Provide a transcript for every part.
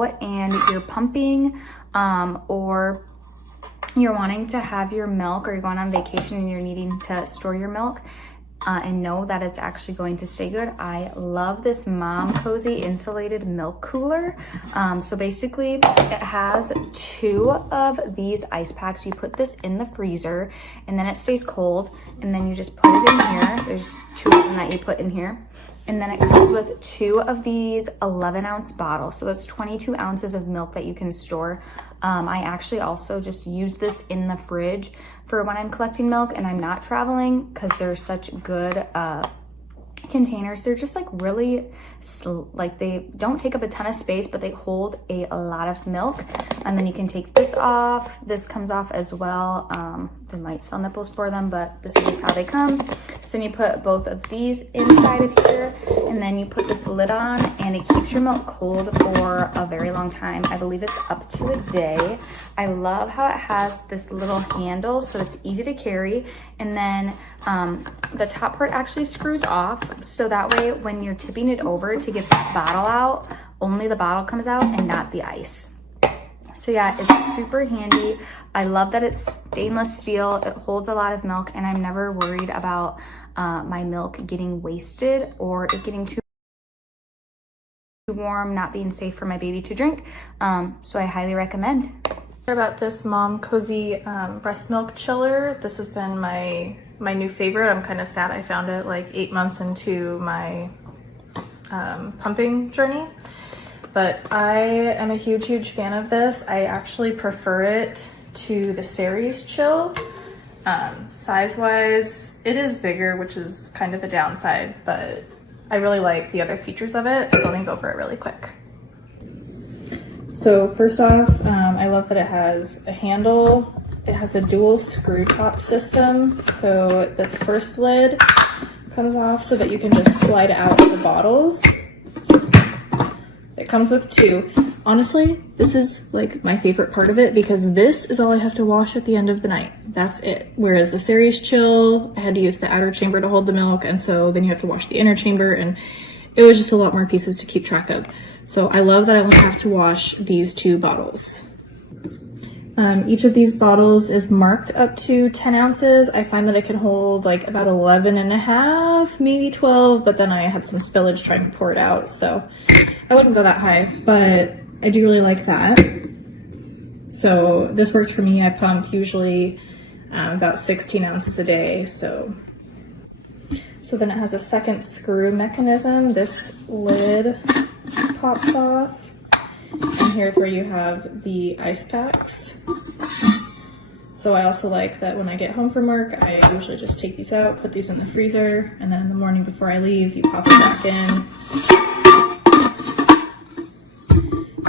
go and you're pumping or you're wanting to have your milk, or you're going on vacation and you're needing to store your milk and know that it's actually going to stay good, I love this Momcozy insulated milk cooler. So basically it has 2 of these ice packs. You put this in the freezer and then it stays cold, and then you just put it in here. There's 2 of them that you put in here. And then it comes with 2 of these 11-ounce bottles. So that's 22 ounces of milk that you can store. I actually also just use this in the fridge for when I'm collecting milk and I'm not traveling, because they're such good containers. They're just like really, like they don't take up a ton of space, but they hold a lot of milk. And then you can take this off. This comes off as well. They might sell nipples for them, but this is just how they come. So then you put both of these inside of here, and then you put this lid on, and it keeps your milk cold for a very long time. I believe it's up to a day. I love how it has this little handle, so it's easy to carry. And then the top part actually screws off, so that way when you're tipping it over to get the bottle out, only the bottle comes out and not the ice. So yeah, it's super handy. I love that it's stainless steel. It holds a lot of milk, and I'm never worried about my milk getting wasted or it getting too warm, not being safe for my baby to drink. So I highly recommend. About this Momcozy breast milk chiller. This has been my new favorite. I'm kind of sad I found it like 8 months into my pumping journey, but I am a huge fan of this. I actually prefer it to the Series Chill. Size wise, it is bigger, which is kind of a downside, but I really like the other features of it, so let me go over it really quick. So first off, I love that it has a handle. It has a dual screw top system. So this first lid comes off so that you can just slide out the bottles. It comes with 2. Honestly, this is like my favorite part of it, because this is all I have to wash at the end of the night. That's it. Whereas the Series Chill, I had to use the outer chamber to hold the milk, and so then you have to wash the inner chamber, and it was just a lot more pieces to keep track of. So I love that I only have to wash these 2 bottles. Each of these bottles is marked up to 10 ounces. I find that it can hold like about 11 and a half, maybe 12, but then I had some spillage trying to pour it out, so I wouldn't go that high, but I do really like that. So this works for me. I pump usually about 16 ounces a day. So then it has a second screw mechanism. This lid pops off, and here's where you have the ice packs. So I also like that when I get home from work, I usually just take these out, put these in the freezer, and then in the morning before I leave, you pop it back in.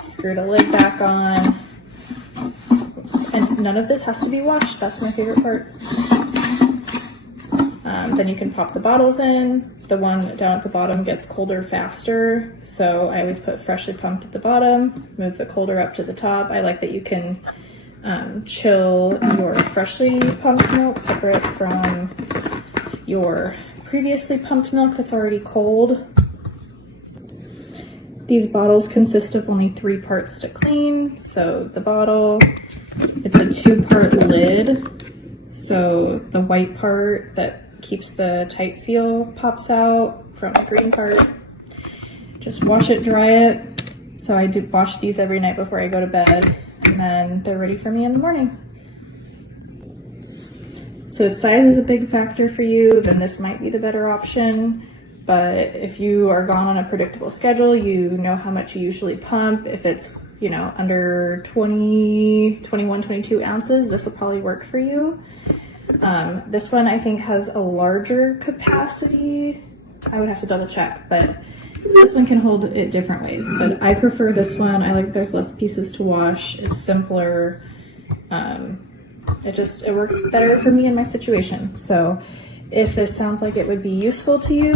Screw the lid back on. Oops. And none of this has to be washed. That's my favorite part. Then you can pop the bottles in. The one down at the bottom gets colder faster, so I always put freshly pumped at the bottom, move the colder up to the top. I like that you can chill your freshly pumped milk separate from your previously pumped milk that's already cold. These bottles consist of only 3 parts to clean. So the bottle, it's a 2-part lid. So the white part that keeps the tight seal pops out from the green part. Just wash it, dry it. So I do wash these every night before I go to bed, and then they're ready for me in the morning. So if size is a big factor for you, then this might be the better option. But if you are gone on a predictable schedule, you know how much you usually pump. If it's, you know, under 20, 21, 22 ounces, this will probably work for you. This one I think has a larger capacity. I would have to double check, but this one can hold it different ways. But I prefer this one. I like there's less pieces to wash. It's simpler. It works better for me in my situation. So if this sounds like it would be useful to you,